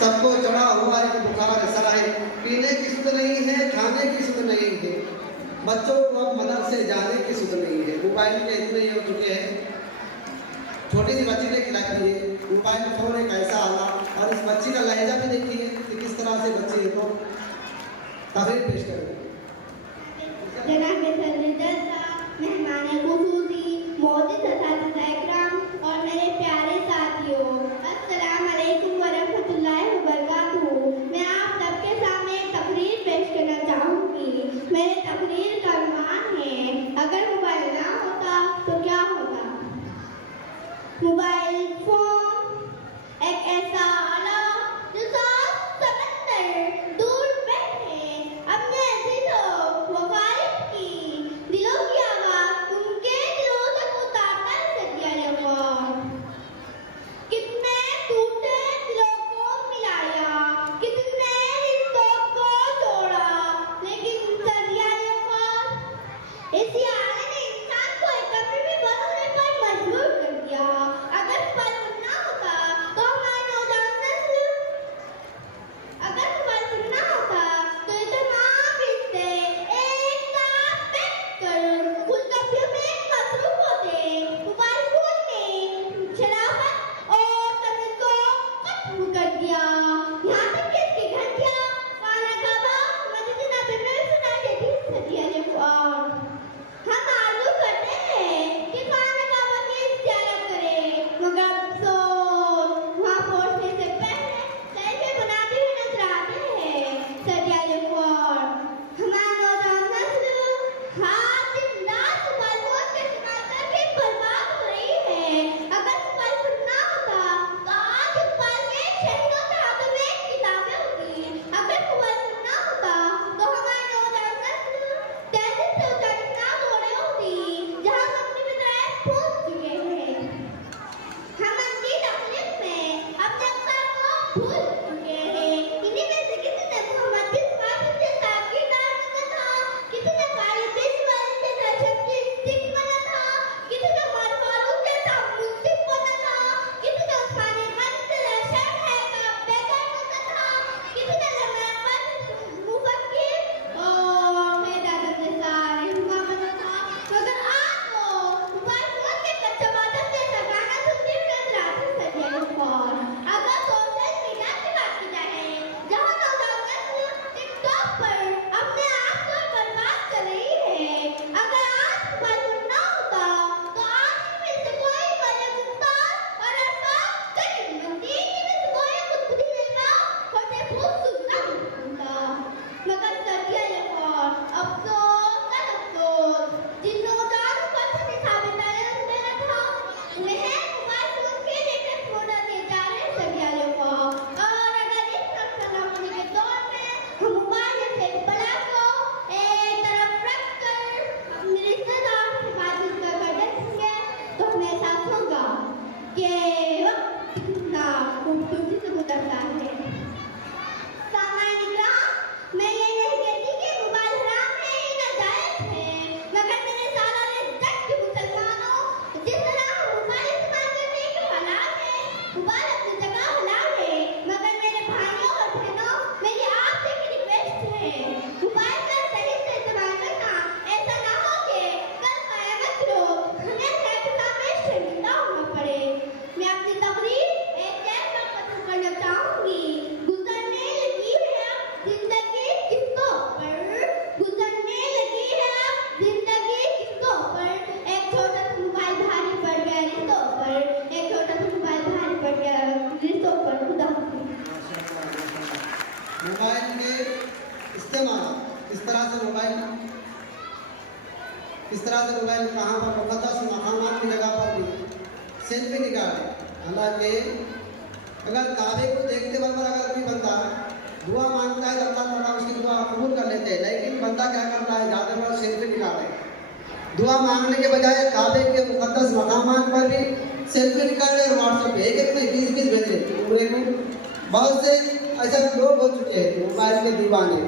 सबको चढ़ा हुआ एक बुखार सराय, पीने की सुध नहीं है, खाने की सुध नहीं है, बच्चों को अब मदरसे जाने की सुध नहीं है। मोबाइल के इतने हो चुके हैं, छोटी सी बच्ची ने खिलाई थी मोबाइल फोन एक ऐसा आला, और इस बच्ची का लहजा भी देखिए कि किस तरह से बच्चे को तहरीर पेश करें। मेहमान खुसूसी मौजूद और मेरे प्यारे साथियों, अस्सलाम वालेकुम वरहमतुल्लाहि वबरकातुहू। मैं आप सबके सामने तकरीर पेश करना चाहूँगी। मेरे तकरीर का अनुमान है, अगर मोबाइल ना होता तो क्या होगा। मोबाइल फोन एक ऐसा आला जो सात समंदर दूर बैठे अपने अजीजों व गालिब की दिलों की आवाज उनके दिलों तक उतारता सदिया लगा। कितने टूटे दिलों को मिलाया, कितने रिश्तों को जोड़ा, लेकिन सदिया लगा इसी आले ने इंसान को एक कमरे में बंद होने पर मजबूर कर दिया। अगर मोबाइल फोन ना होता तो हमारी नौजवान नस्ल, अगर मोबाइल फोन ना होता तो ये तमाम रिश्ते एक साथ बैठकर खुद कब्जे में मसरूफ होते। मोबाइल फोन ने शराफत और तमीज को खत्म कर दिया। यहाँ तक कि इसकी घंटियाँ खाना काबा मस्जिद नबी में सुनाई देती सदिया लगा। हम आरज़ू करते हैं कि खाना काबा की ज़ियारत करें, मगर अफसोस वहाँ पहुँचने से पहले तहफ़े बनाते हुए नजर आते हैं सदिया लगा। हमारी नौजवान नस्ल आज दिन रात मोबाइल फोन का इस्तेमाल करके बर्बाद हो रही है। अगर मोबाइल फोन ना होता तो आज इकबाल के शहीदों के हाथों में किताबें होती। अगर मोबाइल फोन ना होता तो हमारी नौजवान नस्ल 33 से 39 नाम हो रही होती, जहाँ हम अपनी मित्राएं भूल चुके हैं। हम अपनी तकलीफ में अपने अक्सर को भूल चुके हैं। इन्हीं में से किसी ने मोहम्मद बिस्वास से साकीदार बना था, किसी ने खालिद बिस्वास से नशब की सिख बना था, किसी ने उमर फारूक से मुंसिफ बना था, किसी ने उस्मान गनी से शहर है का बेगर बना था, किसी ने लमन मुफक्किर और मेदान निसार हुआ बना था। मगर आपको मोबाइल फोन के कच्चा बादल जैसा गाना सुनते हुए नजर आते सदिया लगा। अगर सोशल मीडिया की बात की जाए, जहाँ नौजवान नस्ल टिकटॉक पर अपने आप को बर्बाद कर रही है, अगर आज मोबाइल फोन ना होता तो आज में से कोई बड़े मुख्तार और अरफात कहीं बनती, इनमें से कोई खुद लेगा और से बहुत सुनना होता। मगर सदिया लगा अफसोस का अफसोस, जिन नौजवानों को अपनी साबितायन देना था उन्हें मोबाइल फोन के लेटेस्ट मॉडल दिए जा रहे सदिया लगा। और अगर इस नक्शा होने के दौर में हम मोबाइल से बड़ा को एक तरफ रखकर अपने रिश्तेदार से बातचीत कर देखेंगे तो हमें एहसास होगा कि वक्त कितना खूबसूरती से गुजरता है। मैं ये नहीं कहती कि मोबाइल हराम है या नाजायज है, मगर मेरे सालाने तक के मुसलमानों, जिस तरह मोबाइल इस्तेमाल करने के हालात है, मोबाइल अपनी जगह हलाल है, मगर मेरे भाइयों और बहनों, मेरी आपसे एक रिक्वेस्ट है, मोबाइल का सही से इस्तेमाल करना। ऐसा ना हो कि कल क़यामत को हमें सबके सामने शर्मिंदा होना पड़े। मैं अपनी तकरीर एक शेर पर खत्म करना चाहूँगी। गुजरने लगी है अब जिंदगी किसको पर, गुजरने लगी है अब जिंदगी किसको पर, एक छोटा सा मोबाइल भारी पड़ गया रिश्तों पर, एक छोटा सा मोबाइल भारी पड़ गया रिश्तों पर। खुदा मोबाइल के इस्तेमाल इस तरह से मोबाइल कहाँ पर मुक़द्दस मकामात की जगह पर भी सेल्फी निकाले। हालांकि अगर काबे को देखते वक्त अगर कोई बंदा दुआ मांगता है तो अल्लाह ताला उसकी दुआ कबूल कर लेते हैं, लेकिन बंदा क्या करता है, जाते वक्त सेल्फी निकाले। दुआ मांगने के बजाय काबे के मुक़द्दस मकामात पर भी सेल्फी निकाले और व्हाट्सएप पे एक में 20-20 भेजे। उम्रे को बहुत से ऐसे लोग हो चुके हैं मोबाइल के दीवाने।